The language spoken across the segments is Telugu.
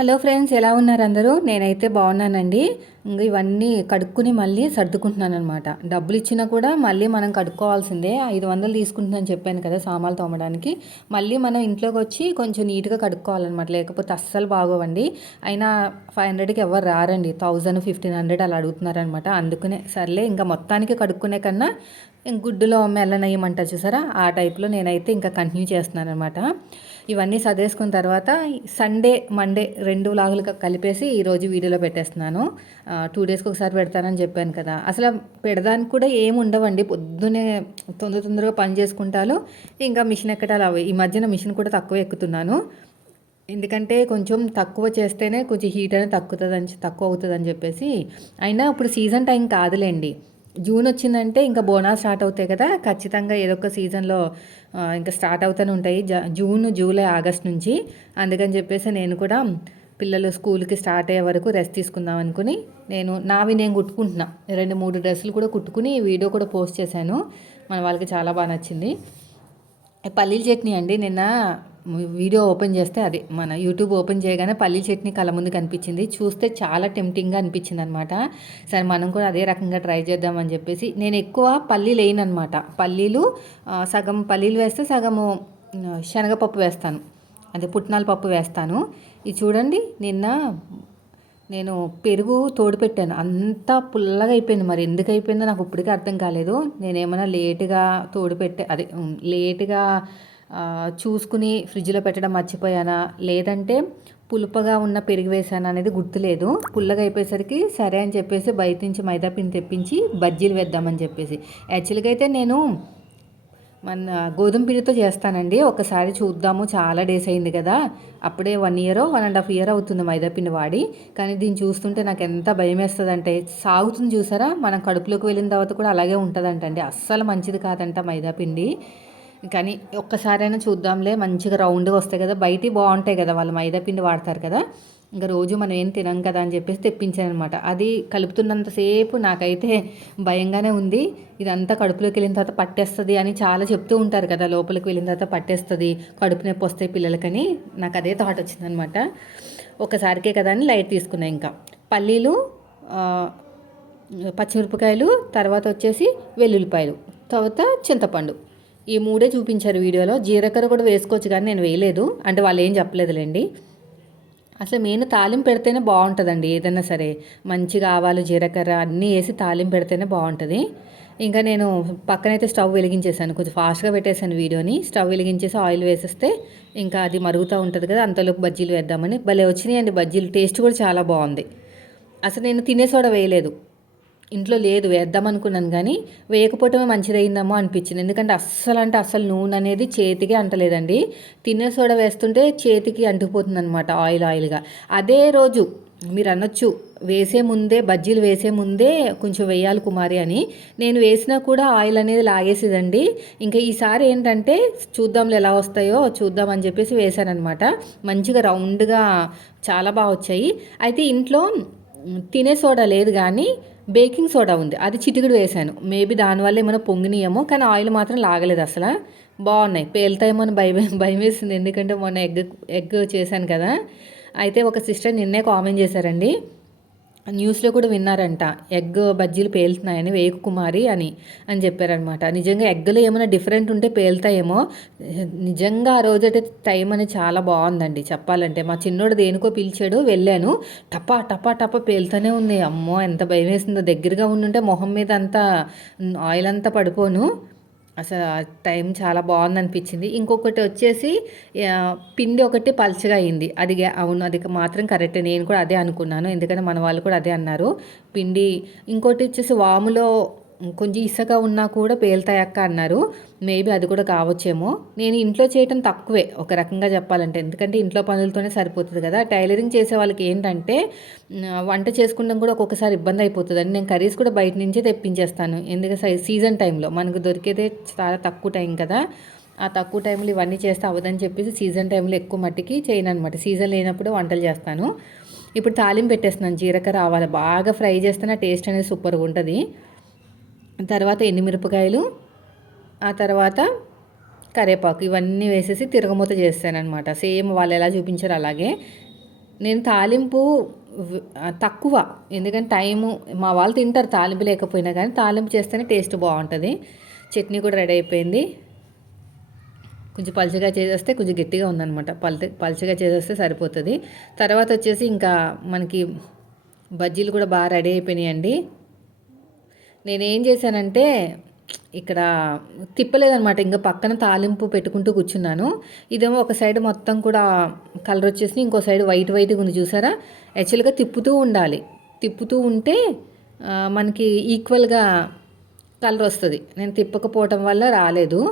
హలో ఫ్రెండ్స్, ఎలా ఉన్నారు అందరూ? నేనైతే బాగున్నానండి. ఇంక ఇవన్నీ కడుక్కుని మళ్ళీ సర్దుకుంటున్నాను అనమాట. డబ్బులు ఇచ్చినా కూడా మళ్ళీ మనం కడుక్కోవాల్సిందే. 500 తీసుకుంటుందని చెప్పాను కదా సామాన్లు తోమడానికి. మళ్ళీ మనం ఇంట్లోకి వచ్చి కొంచెం నీట్గా కడుక్కోవాలన్నమాట, లేకపోతే అస్సలు బాగోవండి. అయినా 500కి ఎవరు రారండి, 1000 1500 అలా అడుగుతున్నారనమాట. అందుకనే సర్లే ఇంకా మొత్తానికి కడుక్కునే కన్నా గుడ్డులో మెల్లనయ్యమంటారు చూసారా, ఆ టైప్లో నేనైతే ఇంకా కంటిన్యూ చేస్తున్నాను అనమాట. ఇవన్నీ సర్దేసుకున్న తర్వాత సండే మండే 2 వ్లాగులు కలిపేసి ఈరోజు వీడియోలో పెట్టేస్తున్నాను. 2 డేస్కి ఒకసారి పెడతానని చెప్పాను కదా. అసలు పెడదానికి కూడా ఏమి ఉండవండి. పొద్దునే తొందరగా పని చేసుకుంటాను. ఇంకా మిషన్ ఎక్కడాలు అవి ఈ మధ్యన మిషన్ కూడా తక్కువ ఎక్కుతున్నాను. ఎందుకంటే కొంచెం తక్కువ చేస్తేనే కొంచెం హీట్ అనేది తక్కువ అవుతుందని చెప్పేసి. అయినా ఇప్పుడు సీజన్ టైం కాదులేండి. జూన్ వచ్చిందంటే ఇంకా బోనాలు స్టార్ట్ అవుతాయి కదా, ఖచ్చితంగా ఏదో ఒక సీజన్లో ఇంకా స్టార్ట్ అవుతూనే ఉంటాయి. జూన్ జూలై ఆగస్ట్ నుంచి. అందుకని చెప్పేసి నేను కూడా పిల్లలు స్కూల్కి స్టార్ట్ అయ్యే వరకు రెస్ట్ తీసుకుందాం అనుకుని నేను కుట్టుకుంటున్నా. 2-3 డ్రెస్సులు కూడా కుట్టుకుని వీడియో కూడా పోస్ట్ చేశాను. మన వాళ్ళకి చాలా బాగా నచ్చింది. పల్లీల చట్నీ అండి. నిన్న వీడియో ఓపెన్ చేస్తే అదే మన యూట్యూబ్ ఓపెన్ చేయగానే పల్లీల చట్నీ కళ్ళ ముందు కనిపించింది. చూస్తే చాలా టెంప్టింగ్గా అనిపించింది అనమాట. సరే మనం కూడా అదే రకంగా ట్రై చేద్దామని చెప్పేసి నేను ఎక్కువ పల్లీలు వేయనమాట. పల్లీలు సగం పల్లీలు వేస్తే సగము శనగపప్పు వేస్తాను, అదే పుట్నాల పప్పు వేస్తాను. ఇది చూడండి, నిన్న నేను పెరుగు తోడుపెట్టాను, అంతా పుల్లగా అయిపోయింది. మరి ఎందుకు అయిపోయిందో నాకు ఇప్పటికీ అర్థం కాలేదు. నేనేమైనా లేటుగా లేటుగా చూసుకుని ఫ్రిడ్జ్లో పెట్టడం మర్చిపోయానా, లేదంటే పులుపగా ఉన్న పెరుగు వేసాను అనేది గుర్తులేదు. పుల్లగా అయిపోయేసరికి సరే అని చెప్పేసి బయట నుంచి మైదా పిండి తెప్పించి బజ్జీలు వేద్దామని చెప్పేసి. యాక్చువల్గా అయితే నేను మన గోధుమ పిండితో చేస్తానండి. ఒకసారి చూద్దాము, చాలా డేస్ అయింది కదా, అప్పుడే 1 ఇయర్ 1.5 ఇయర్ అవుతుంది మైదాపిండి వాడి. కానీ దీన్ని చూస్తుంటే నాకు ఎంత భయం వేస్తుంది అంటే, సాగుతుంది చూసారా, మనం కడుపులోకి వెళ్ళిన తర్వాత కూడా అలాగే ఉంటుందంటండి. అస్సలు మంచిది కాదంట మైదాపిండి. కానీ ఒక్కసారైనా చూద్దాంలే, మంచిగా రౌండ్గా వస్తాయి కదా, బయట బాగుంటాయి కదా, వాళ్ళు మైదాపిండి వాడతారు కదా. ఇంకా రోజు మనం ఏం తినం కదా అని చెప్పేసి తెప్పించాను అనమాట. అది కలుపుతున్నంతసేపు నాకైతే భయంగానే ఉంది. ఇదంతా కడుపులోకి వెళ్ళిన తర్వాత పట్టేస్తుంది అని చాలా చెప్తూ ఉంటారు కదా, లోపలికి వెళ్ళిన తర్వాత పట్టేస్తుంది, కడుపు నొప్పి వస్తాయి పిల్లలకని. నాకు అదే థాట్ వచ్చిందనమాట. ఒకసారికే కదా అని లైట్ తీసుకున్నా. ఇంకా పల్లీలు, పచ్చిమిరపకాయలు, తర్వాత వచ్చేసి వెల్లుల్లిపాయలు, తర్వాత చింతపండు, ఈ 3 చూపించారు వీడియోలో. జీలకర్ర కూడా వేసుకోవచ్చు కానీ నేను వేయలేదు, అంటే వాళ్ళు ఏం చెప్పలేదులేండి. అసలు మెయిన్ తాలింపు పెడితేనే బాగుంటుందండి ఏదైనా సరే. మంచిగా ఆవాలు జీలకర్ర అన్నీ వేసి తాలింపు పెడితేనే బాగుంటుంది. ఇంకా నేను పక్కనైతే స్టవ్ వెలిగించేసాను, కొంచెం ఫాస్ట్గా పెట్టేశాను వీడియోని. స్టవ్ వెలిగించేసి ఆయిల్ వేసేస్తే ఇంకా అది మరుగుతూ ఉంటుంది కదా, అంతలోపు బజ్జీలు వేద్దామని. భలే వచ్చినాయండి బజ్జీలు, టేస్ట్ కూడా చాలా బాగుంది. అసలు నేను తినే సోడా వేయలేదు, ఇంట్లో లేదు, వేద్దామనుకున్నాను కానీ వేయకపోవటమే మంచిదయిందేమో అనిపించింది. ఎందుకంటే అస్సలు నూనె అనేది చేతికి అంటలేదండి. తినే సోడా వేస్తుంటే చేతికి అంటుకుపోతుంది అనమాట, ఆయిల్గా. అదే రోజు మీరు అనొచ్చు, బజ్జీలు వేసే ముందే కొంచెం వేయాలి కుమారి అని. నేను వేసినా కూడా ఆయిల్ అనేది లాగేసేదండి. ఇంకా ఈసారి ఏంటంటే చూద్దాంలో ఎలా వస్తాయో చూద్దామని చెప్పేసి వేసానమాట. మంచిగా రౌండ్గా చాలా బాగా వచ్చాయి. అయితే ఇంట్లో తినే సోడా లేదు కానీ బేకింగ్ సోడా ఉంది, అది చిటికెడు వేశాను. మేబీ దానివల్ల ఏమైనా పొంగినాయేమో, కానీ ఆయిల్ మాత్రం లాగలేదు అసలు. బాగున్నాయి, పేలుతాయేమో అని భయం వేసింది, ఎందుకంటే మొన్న ఎగ్ చేశాను కదా. అయితే ఒక సిస్టర్ నిన్నే కామెంట్ చేశారండి, న్యూస్లో కూడా విన్నారంట, ఎగ్ బజ్జీలు పేలుతున్నాయని, వేకు కుమారి అని చెప్పారనమాట. నిజంగా ఎగ్లో ఏమైనా డిఫరెంట్ ఉంటే పేలుతాయేమో. నిజంగా ఆ రోజైతే టైం అనేది చాలా బాగుందండి చెప్పాలంటే. మా చిన్నోడు దేనికో పిలిచాడు, వెళ్ళాను, టపా టపా టపా పేలుతూనే ఉంది. అమ్మో ఎంత భయం వేసిందో, దగ్గరగా ఉండుంటే మొహం మీద అంతా ఆయిల్ అంతా పడిపోను. అసలు ఆ టైం చాలా బాగుందనిపించింది. ఇంకొకటి వచ్చేసి పిండి ఒకటి పల్చగా అయింది. అవును, అది మాత్రం కరెక్టే, నేను కూడా అదే అనుకున్నాను. ఎందుకంటే మన వాళ్ళు కూడా అదే అన్నారు. పిండి ఇంకోటి వచ్చేసి వాములో కొంచెం ఇసుక ఉన్నా కూడా పేలుతాయక్క అన్నారు. మేబీ అది కూడా కావచ్చేమో. నేను ఇంట్లో చేయటం తక్కువే ఒక రకంగా చెప్పాలంటే, ఎందుకంటే ఇంట్లో పనులతోనే సరిపోతుంది కదా. టైలరింగ్ చేసే వాళ్ళకి ఏంటంటే వంట చేసుకుంటాం కూడా ఒక్కొక్కసారి ఇబ్బంది అయిపోతుందని నేను కర్రీస్ కూడా బయట నుంచే తెప్పించేస్తాను. ఎందుకంటే సీజన్ టైంలో మనకు దొరికేదే చాలా తక్కువ టైం కదా. ఆ తక్కువ టైంలో ఇవన్నీ చేస్తే అవ్వదని చెప్పేసి సీజన్ టైంలో ఎక్కువ మట్టికి చేయను అనమాట. సీజన్ లేనప్పుడు వంటలు చేస్తాను. ఇప్పుడు తాలింపు పెట్టేస్తున్నాను, జీలకర్ర ఆవాలు బాగా ఫ్రై చేస్తే టేస్ట్ అనేది సూపర్గా ఉంటుంది. తర్వాత ఎండుమిరపకాయలు, ఆ తర్వాత కరివేపాకు, ఇవన్నీ వేసేసి తిరగమూత చేస్తానమాట. సేమ్ వాళ్ళు ఎలా చూపించారో అలాగే. నేను తాలింపు తక్కువ, ఎందుకంటే టైము మా వాళ్ళు తింటారు తాలింపు లేకపోయినా, కానీ తాలింపు చేస్తేనే టేస్ట్ బాగుంటుంది. చట్నీ కూడా రెడీ అయిపోయింది. కొంచెం పలుచగా చేసేస్తే కొంచెం గట్టిగా ఉందన్నమాట, పలుచగా చేసేస్తే సరిపోతుంది. తర్వాత వచ్చేసి ఇంకా మనకి బజ్జీలు కూడా బాగా రెడీ అయిపోయినాయండి. నేనేం చేశానంటే ఇక్కడ తిప్పలేదనమాట, ఇంకా పక్కన తాలింపు పెట్టుకుంటూ కూర్చున్నాను. ఇదేమో ఒక సైడ్ మొత్తం కూడా కలర్ వచ్చేసి ఇంకో సైడ్ వైట్ వైట్గా ఉంది చూసారా. యాక్చువల్గా తిప్పుతూ ఉండాలి, తిప్పుతూ ఉంటే మనకి ఈక్వల్గా కలర్ వస్తుంది. నేను తిప్పకపోవటం వల్ల రాలేదు.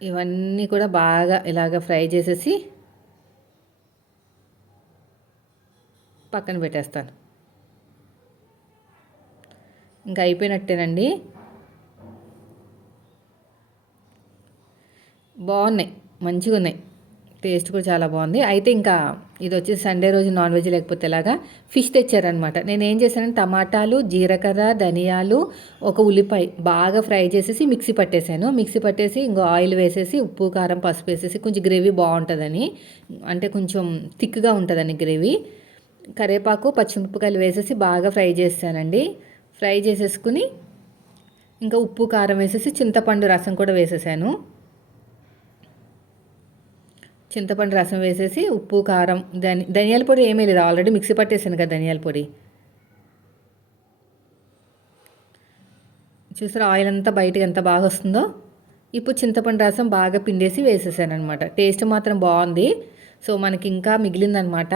ఇవన్నీ కూడా బాగా ఇలాగ ఫ్రై చేసేసి పక్కన పెట్టేస్తాను. ఇంకా అయిపోయినట్టేనండి. బాగున్నాయి, మంచిగా ఉన్నాయి, టేస్ట్ కూడా చాలా బాగుంది. అయితే ఇంకా ఇది వచ్చేసి సండే రోజు నాన్ వెజ్ లేకపోతే ఎలాగా ఫిష్ తెచ్చారనమాట. నేను ఏం చేశానంటే టమాటాలు, జీలకర్ర, ధనియాలు, ఒక ఉల్లిపాయ బాగా ఫ్రై చేసేసి మిక్సీ పట్టేశాను. మిక్సీ పట్టేసి ఇంకో ఆయిల్ వేసేసి ఉప్పు కారం పసుపు వేసేసి కొంచెం గ్రేవీ బాగుంటుందని, అంటే కొంచెం థిక్గా ఉంటుందని గ్రేవీ, కరివేపాకు పచ్చిమిరపకాయలు వేసేసి బాగా ఫ్రై చేశానండి. ఫ్రై చేసేసుకుని ఇంకా ఉప్పు కారం వేసేసి చింతపండు రసం కూడా వేసేసాను. చింతపండు రసం వేసేసి ఉప్పు కారం ధనియాల పొడి ఏమీ లేదు, ఆల్రెడీ మిక్సీ పట్టేసాను కదా ధనియాల పొడి. చూసారా ఆయిల్ అంతా బయటకు ఎంత బాగా వస్తుందో. ఇప్పుడు చింతపండు రసం బాగా పిండేసి వేసేసాను అనమాట. టేస్ట్ మాత్రం బాగుంది. సో మనకి ఇంకా మిగిలిందనమాట.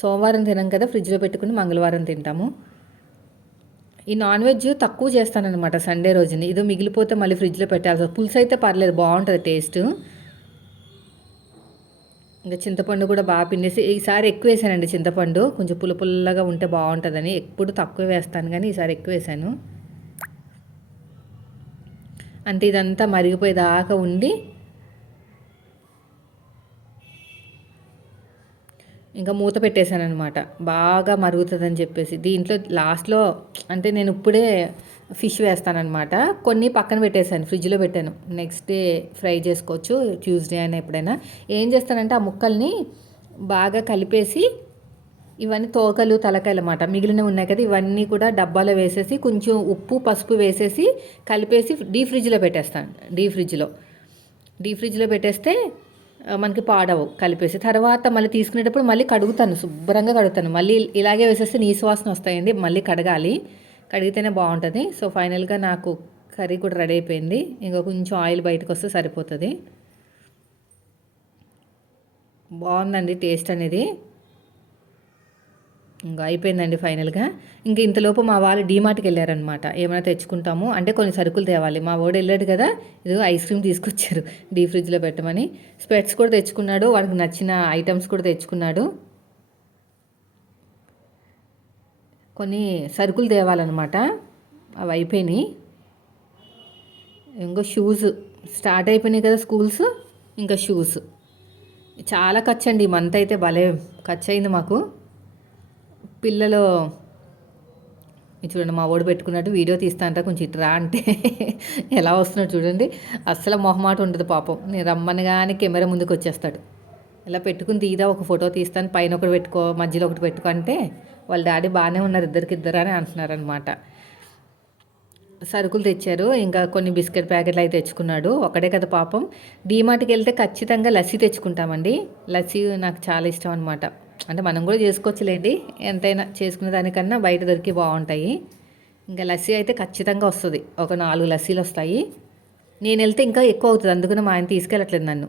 సోమవారం తినాం కదా, ఫ్రిడ్జ్లో పెట్టుకుని మంగళవారం తింటాము. ఈ నాన్ వెజ్ తక్కువ చేస్తానన్నమాట సండే రోజుని, ఇది మిగిలిపోతే మళ్ళీ ఫ్రిడ్జ్లో పెట్టాల్సి, పులుసు అయితే పర్లేదు బాగుంటుంది టేస్ట్. ఇంకా చింతపండు కూడా బాగా పిండేసి, ఈసారి ఎక్కువ వేసానండి చింతపండు, కొంచెం పుల్లగా ఉంటే బాగుంటుందని. ఎప్పుడు తక్కువ వేస్తాను కానీ ఈసారి ఎక్కువ వేసాను. అంటే ఇదంతా మరిగిపోయేదాకా ఉండి ఇంకా మూత పెట్టేశాను అనమాట, బాగా మరుగుతుందని చెప్పేసి. దీంట్లో లాస్ట్లో అంటే నేను ఇప్పుడే ఫిష్ వేస్తానన్నమాట, కొన్ని పక్కన పెట్టేశాను, ఫ్రిడ్జ్లో పెట్టాను, నెక్స్ట్ డే ఫ్రై చేసుకోవచ్చు, ట్యూస్డే అయినా ఎప్పుడైనా. ఏం చేస్తానంటే ఆ ముక్కల్ని బాగా కలిపేసి, ఇవన్నీ తోకలు తలకాయలు అన్నమాట, మిగిలినవి ఉన్నాయి కదా, ఇవన్నీ కూడా డబ్బాలో వేసేసి కొంచెం ఉప్పు పసుపు వేసేసి కలిపేసి డీప్ ఫ్రిడ్జ్లో పెట్టేస్తాను. డీప్ ఫ్రిడ్జ్లో పెట్టేస్తే మనకి పాడవు. కలిపేసి తర్వాత మళ్ళీ తీసుకునేటప్పుడు మళ్ళీ కడుగుతాను, శుభ్రంగా కడుగుతాను. మళ్ళీ ఇలాగే వేసేస్తే నీసు వాసన వస్తాయండి, మళ్ళీ కడగాలి, కడిగితేనే బాగుంటుంది. సో ఫైనల్గా నాకు కర్రీ కూడా రెడీ అయిపోయింది. ఇంకా కొంచెం ఆయిల్ బయటకు వస్తే సరిపోతుంది. బాగుందండి టేస్ట్ అనేది. ఇంకా అయిపోయిందండి ఫైనల్గా. ఇంక ఇంతలోపు మా వాళ్ళు డీమార్ట్కి వెళ్ళారనమాట, ఏమైనా తెచ్చుకుంటాము అంటే కొన్ని సరుకులు తేవాలి. మా వాడు వెళ్ళాడు కదా, ఇది ఐస్ క్రీమ్ తీసుకొచ్చారు డీప్ ఫ్రిడ్జ్లో పెట్టమని. స్పెట్స్ కూడా తెచ్చుకున్నాడు, వాడికి నచ్చిన ఐటమ్స్ కూడా తెచ్చుకున్నాడు. కొన్ని సరుకులు తేవాలన్నమాట, అవి అయిపోయినాయి. ఇంకో షూస్ స్టార్ట్ అయిపోయినాయి కదా స్కూల్స్, ఇంకా షూస్ చాలా ఖర్చు అండి. ఈ మంత్ అయితే భలే ఖర్చు అయింది మాకు. పిల్లలు చూడండి, మా ఓడి పెట్టుకున్నట్టు వీడియో తీస్తానంట, కొంచెం ఇట్రా అంటే ఎలా వస్తున్నాడు చూడండి. అస్సలు మొహమాట ఉండదు పాపం, నేను రమ్మనగానే కెమెరా ముందుకు వచ్చేస్తాడు. ఇలా పెట్టుకుని తీదా ఒక ఫోటో తీస్తాను, పైన ఒకటి పెట్టుకో మధ్యలో ఒకటి పెట్టుకో అంటే వాళ్ళ డాడీ బాగానే ఉన్నారు, ఇద్దరు అని అంటున్నారనమాట. సరుకులు తెచ్చారు, ఇంకా కొన్ని బిస్కెట్ ప్యాకెట్లు అయితే తెచ్చుకున్నాడు, ఒకడే కదా పాపం. డీమార్ట్కి వెళ్తే ఖచ్చితంగా లస్సీ తెచ్చుకుంటామండి. లస్సీ నాకు చాలా ఇష్టం అనమాట. అంటే మనం కూడా చేసుకోవచ్చులేండి, ఎంతైనా చేసుకునే దానికన్నా బయట దొరికి బాగుంటాయి. ఇంకా లస్సీ అయితే ఖచ్చితంగా వస్తుంది, ఒక 4 లస్సీలు వస్తాయి. నేను వెళ్తే ఇంకా ఎక్కువ అవుతుంది, అందుకని మా ఆయన తీసుకెళ్ళట్లేదు నన్ను.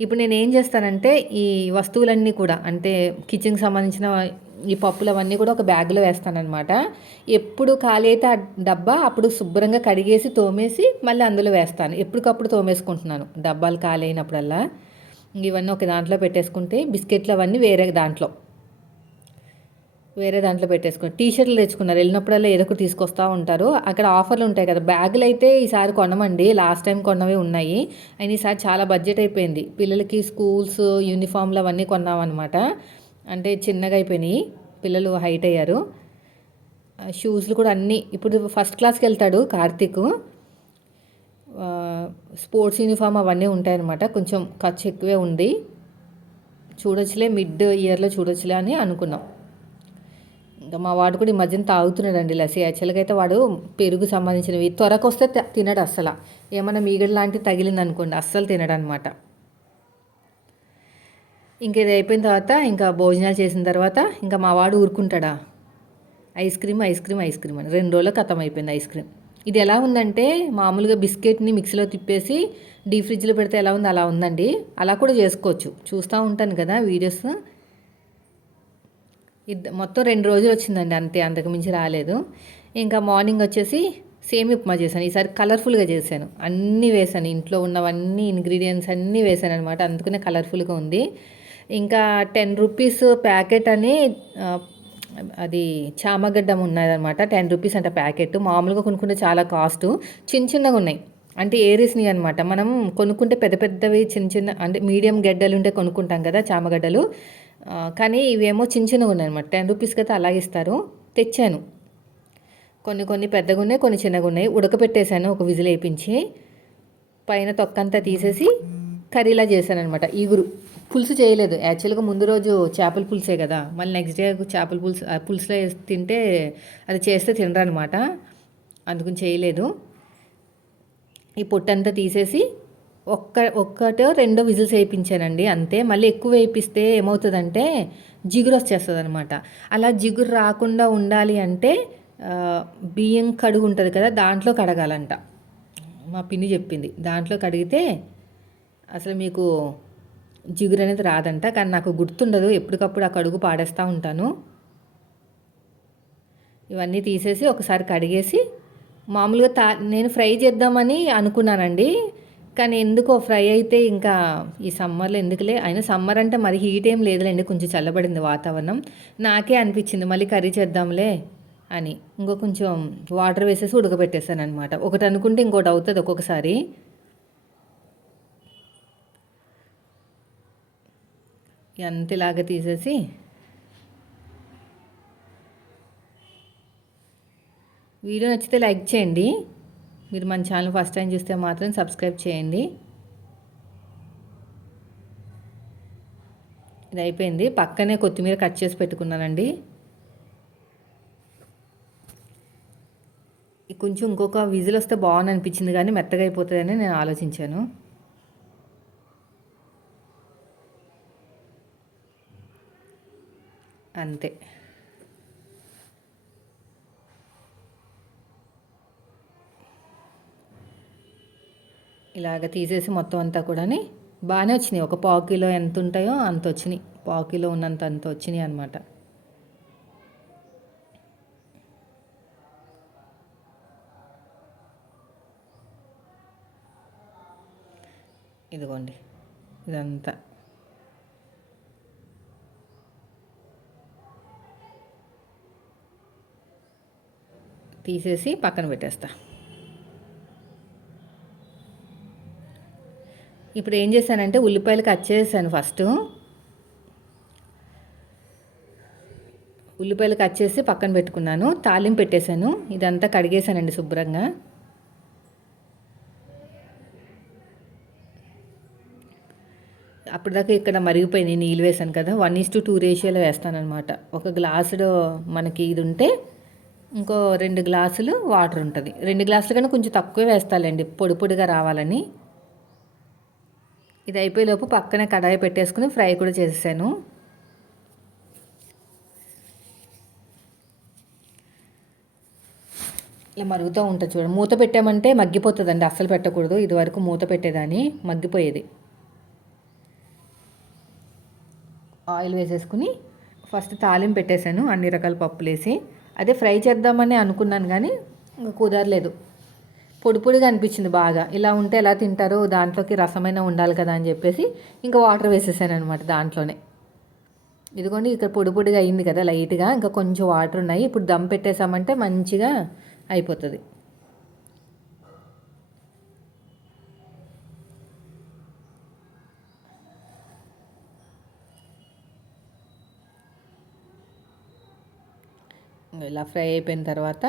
ఇప్పుడు నేను ఏం చేస్తానంటే ఈ వస్తువులన్నీ కూడా అంటే కిచెన్కి సంబంధించిన ఈ పప్పులు అవన్నీ కూడా ఒక బ్యాగ్లో వేస్తానన్నమాట. ఎప్పుడు ఖాళీ అయితే ఆ డబ్బా అప్పుడు శుభ్రంగా కడిగేసి తోమేసి మళ్ళీ అందులో వేస్తాను. ఎప్పటికప్పుడు తోమేసుకుంటున్నాను డబ్బాలు ఖాళీ అయినప్పుడల్లా. ఇవన్నీ ఒక దాంట్లో పెట్టేసుకుంటే బిస్కెట్లు అవన్నీ వేరే దాంట్లో పెట్టేసుకుని టీషర్ట్లు తెచ్చుకున్నారు, వెళ్ళినప్పుడల్లా ఏదో ఒకటి తీసుకొస్తూ ఉంటారు. అక్కడ ఆఫర్లు ఉంటాయి కదా. బ్యాగులు అయితే ఈసారి కొనమండి, లాస్ట్ టైం కొన్నవి ఉన్నాయి. అయినా ఈసారి చాలా బడ్జెట్ అయిపోయింది. పిల్లలకి స్కూల్స్ యూనిఫామ్లు అవన్నీ కొన్నామన్నమాట. అంటే చిన్నగా అయిపోయినాయి, పిల్లలు హైట్ అయ్యారు. షూస్లు కూడా అన్నీ, ఇప్పుడు ఫస్ట్ క్లాస్కి వెళ్తాడు కార్తీక్. స్పోర్ట్స్ యూనిఫామ్ అవన్నీ ఉంటాయన్నమాట. కొంచెం ఖర్చు ఎక్కువే ఉంది. చూడొచ్చులే, మిడ్ ఇయర్లో చూడొచ్చులే అని అనుకున్నాం. ఇంకా మా వాడు కూడా ఈ మధ్యన తాగుతున్నాడండి లస్సీ. యాక్చువల్గా అయితే వాడు పెరుగు సంబంధించినవి త్వరకొస్తే తినడు అస్సలు. ఏమన్నా మీగడ లాంటివి తగిలింది అనుకోండి అస్సలు తినడు అనమాట. ఇంక ఇది అయిపోయిన తర్వాత ఇంకా భోజనాలు చేసిన తర్వాత ఇంకా మా వాడు ఊరుకుంటాడా, ice cream ice cream ice cream అని 2 రోజుల్లో ఖతం అయిపోయింది ఐస్ క్రీమ్. ఇది ఎలా ఉందంటే మామూలుగా బిస్కెట్ని మిక్సీలో తిప్పేసి డీప్ ఫ్రిడ్జ్లో పెడితే ఎలా ఉంది అలా ఉందండి. అలా కూడా చేసుకోవచ్చు, చూస్తూ ఉంటాను కదా వీడియోస్. మొత్తం 2 రోజులు వచ్చిందండి అంతే, అంతకు మించి రాలేదు. ఇంకా మార్నింగ్ వచ్చేసి సేమియా ఉప్మా చేశాను. ఈసారి కలర్ఫుల్గా చేశాను, అన్నీ వేసాను, ఇంట్లో ఉన్నవన్నీ ఇంగ్రీడియంట్స్ అన్నీ వేసాను అనమాట, అందుకనే కలర్ఫుల్గా ఉంది. ఇంకా 10 రూపీస్ ప్యాకెట్ అని అది చామగడ్డం ఉన్నదనమాట. 10 రూపీస్ అంట ప్యాకెట్. మామూలుగా కొనుక్కుంటే చాలా కాస్ట్. చిన్న చిన్నగా ఉన్నాయి అంటే ఏరిసినవి అనమాట. మనం కొనుక్కుంటే పెద్ద పెద్దవి చిన్న చిన్న అంటే మీడియం గడ్డలు ఉంటే కొనుక్కుంటాం కదా చామగడ్డలు, కానీ ఇవేమో చిన్న చిన్నగా ఉన్నాయి అనమాట. 10 రూపీస్కి అయితే అలాగే ఇస్తారు. తెచ్చాను. కొన్ని కొన్ని పెద్దగా ఉన్నాయి, కొన్ని చిన్నగా ఉన్నాయి. ఉడకపెట్టేశాను ఒక విజిల్ వేయించి, పైన తొక్కంతా తీసేసి కర్రీలా చేశాను అనమాట. ఈగురు పులుసు చేయలేదు యాక్చువల్గా. ముందు రోజు చేపల పులుసే కదా, మళ్ళీ నెక్స్ట్ డే చేపల పులుసులో తింటే అది చేస్తే తినరనమాట, అందుకని చేయలేదు. ఈ పొట్టంతా తీసేసి ఒక్కటో రెండో విజిల్స్ వేయించానండి అంతే. మళ్ళీ ఎక్కువ వేయిస్తే ఏమవుతుందంటే జిగురు వచ్చేస్తుంది అనమాట. అలా జిగురు రాకుండా ఉండాలి అంటే బియ్యం కడుగు ఉంటుంది కదా, దాంట్లో కడగాలంట. మా పిన్ని చెప్పింది దాంట్లో కడిగితే అసలు మీకు జిగురు అనేది రాదంట. కానీ నాకు గుర్తుండదు, ఎప్పటికప్పుడు ఆ కడుగు పాడేస్తూ ఉంటాను. ఇవన్నీ తీసేసి ఒకసారి కడిగేసి మామూలుగా నేను ఫ్రై చేద్దామని అనుకున్నానండి. కానీ ఎందుకో ఫ్రై అయితే ఇంకా ఈ సమ్మర్లో ఎందుకులే, అయినా సమ్మర్ అంటే మరి హీట్ ఏం లేదులేండి, కొంచెం చల్లబడింది వాతావరణం. నాకే అనిపించింది మళ్ళీ కర్రీ చేద్దాంలే అని ఇంకో కొంచెం వాటర్ వేసేసి ఉడకబెట్టేసాను అనమాట. ఒకటి అనుకుంటే ఇంకోటి అవుతుంది ఒక్కొక్కసారి. అంతలాగా తీసేసి వీడియో నచ్చితే లైక్ చేయండి. మీరు మన ఛానల్ ఫస్ట్ టైం చూస్తే మాత్రం సబ్స్క్రైబ్ చేయండి. ఇది అయిపోయింది. పక్కనే కొత్తిమీర కట్ చేసి పెట్టుకున్నానండి. కొంచెం ఇంకొక విజిల్ వస్తే బాగుంది అనిపించింది, కానీ మెత్తగా అయిపోతుందని నేను ఆలోచించాను. అంతే. ఇలాగ తీసేసి మొత్తం అంతా కూడా బాగానే వచ్చినాయి. ఒక పావు కిలో ఎంత ఉంటాయో అంత వచ్చినాయి, పావు కిలో ఉన్నంత అంత వచ్చినాయి అనమాట. ఇదిగోండి ఇదంతా. తీసేసి పక్కన పెట్టేస్తా. ఇప్పుడు ఏం చేశానంటే ఉల్లిపాయలు కట్ చేసాను. ఫస్ట్ ఉల్లిపాయలు కట్ చేసి పక్కన పెట్టుకున్నాను. తాలింపు పెట్టేశాను. ఇదంతా కడిగేసానండి శుభ్రంగా. అప్పటిదాకా ఇక్కడ మరిగిపోయినాయి, నీళ్ళు వేసాను కదా. 1:2 రేషియోలో వేస్తానమాట. ఒక గ్లాసులో మనకి ఇది ఉంటే ఇంకో 2 గ్లాసులు వాటర్ ఉంటుంది. 2 గ్లాసులు కన్నా కొంచెం తక్కువే వేస్తాలండి, పొడి పొడిగా రావాలని. ఇది అయిపోయేలోపు పక్కనే కడాయి పెట్టేసుకుని ఫ్రై కూడా చేసేసాను. ఇలా మరుగుతూ ఉంటుంది చూడండి. మూత పెట్టామంటే మగ్గిపోతుందండి, అస్సలు పెట్టకూడదు. ఇదివరకు మూత పెట్టేదాన్ని, మగ్గిపోయేది. ఆయిల్ వేసేసుకుని ఫస్ట్ తాలింపు పెట్టేశాను, అన్ని రకాల పప్పులు వేసి. అదే ఫ్రై చేద్దామని అనుకున్నాను కానీ ఇంకా కుదరలేదు. పొడి పొడిగా అనిపించింది బాగా. ఇలా ఉంటే ఎలా తింటారో, దాంట్లోకి రసమైన ఉండాలి కదా అని చెప్పేసి ఇంకా వాటర్ వేసేసాను అనమాట దాంట్లోనే. ఇదిగోండి ఇక్కడ పొడి పొడిగా అయింది కదా లైట్గా, ఇంకా కొంచెం వాటర్ ఉన్నాయి. ఇప్పుడు దమ్ పెట్టేసామంటే మంచిగా అయిపోతుంది. ఇలా ఫ్రై అయిపోయిన తర్వాత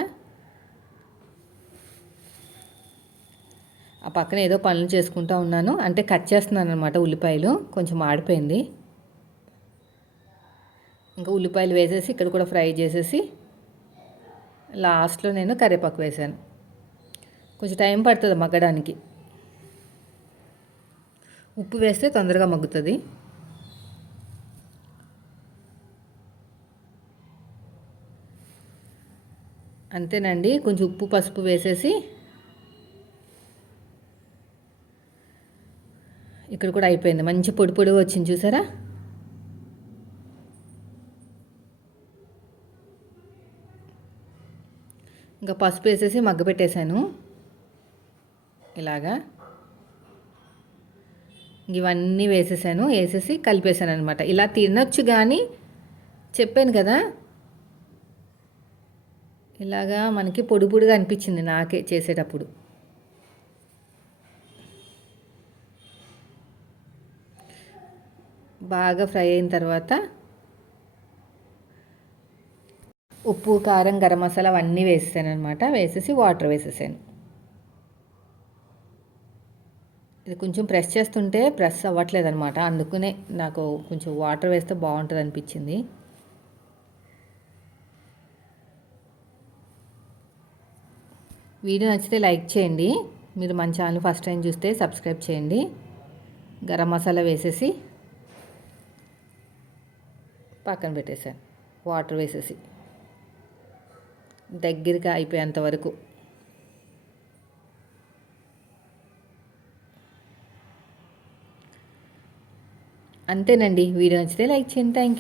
ఆ పక్కన ఏదో పనులు చేసుకుంటూ ఉన్నాను, అంటే కట్ చేస్తున్నాను అనమాట. ఉల్లిపాయలు కొంచెం మాడిపోయింది. ఇంకా ఉల్లిపాయలు వేసేసి ఇక్కడ కూడా ఫ్రై చేసేసి లాస్ట్లో నేను కరివేపాకు వేసాను. కొంచెం టైం పడుతుంది మగ్గడానికి. ఉప్పు వేస్తే తొందరగా మగ్గుతుంది. అంతేనండి, కొంచెం ఉప్పు పసుపు వేసేసి ఇక్కడ కూడా అయిపోయింది. మంచి పొడి పొడిగా వచ్చింది చూసారా. ఇంకా పసుపు వేసేసి మగ్గపెట్టేశాను ఇలాగా. ఇవన్నీ వేసేసాను, వేసేసి కలిపేశాను అనమాట. ఇలా తినొచ్చు కానీ చెప్పాను కదా, ఇలాగా మనకి పొడి పొడిగా అనిపించింది నాకే చేసేటప్పుడు. బాగా ఫ్రై అయిన తర్వాత ఉప్పు కారం గరం మసాలా అవన్నీ వేసేసాను అనమాట. వేసేసి వాటర్ వేసేసాను. ఇది కొంచెం ప్రెస్ చేస్తుంటే ప్రెస్ అవ్వట్లేదు అనమాట, అందుకనే నాకు కొంచెం వాటర్ వేస్తే బాగుంటుంది అనిపించింది. వీడియో నచ్చితే లైక్ చేయండి. మీరు మన ఛానల్ ఫస్ట్ టైం చూస్తే సబ్స్క్రైబ్ చేయండి. గరం మసాలా వేసేసి పక్కన పెట్టేసాను. వాటర్ వేసేసి దగ్గరగా అయిపోయేంత వరకు. అంతేనండి. వీడియో నచ్చితే లైక్ చేయండి. Thank you.